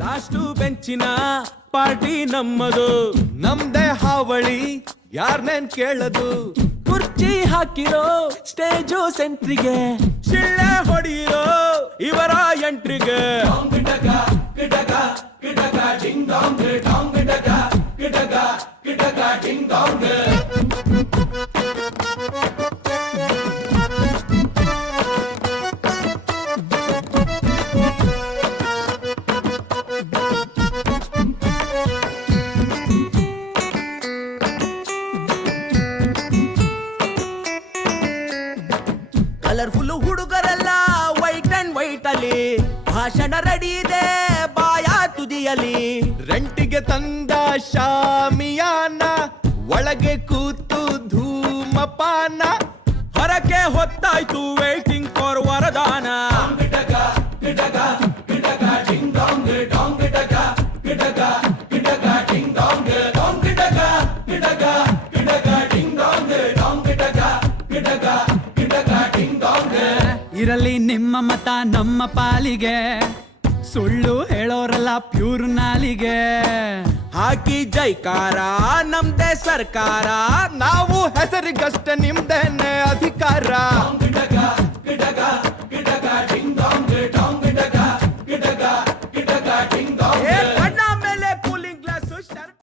Last ಬೆಂಚಿನ party ನಮ್ಮದು, ನಮ್ದೇ ಹಾವಳಿ ಯಾರ್ನೇನ್ ಕೇಳದು. ಕುರ್ಚಿ ಹಾಕಿರೋ ಸ್ಟೇಜು ಸೆಂಟ್ರಿಗೆ, ಶಿಳ್ಳೆ ಹೊಡೆಯಿರೋ ಇವರ ಎಂಟ್ರಿಗೆ. ಕಲರ್ಫುಲ್ ಹುಡುಗರೆಲ್ಲ ವೈಟ್ ಅಂಡ್ ವೈಟ್ ಅಲ್ಲಿ, ಭಾಷಣ ರೆಡಿ ಇದೆ ಬಾಯ ತುದಿಯಲಿ. ರೆಂಟಿಗೆ ತಂದ ಶಾಮಿಯಾನ, ಒಳಗೆ ಕೂತು ಧೂಮಪಾನ. ಹೊರಕ್ಕೆ ಹೊತ್ತಾಯ್ತು ವೇಟಿಂಗ್ ಫಾರ್ ವರದಾನ. ಇರಲಿ ನಿಮ್ಮ ಮತ ನಮ್ಮ ಪಾಲಿಗೆ, ಸುಳ್ಳು ಹೇಳೋರಲ್ಲ ಪ್ಯೂರ್ ನಾಲಿಗೆ. ಹಾಕಿ ಜೈಕಾರ ನಮ್ದೇ ಸರ್ಕಾರ, ನಾವು ಹೆಸರಿಗಷ್ಟೇ ನಿಮ್ದೇನೆ ಅಧಿಕಾರ.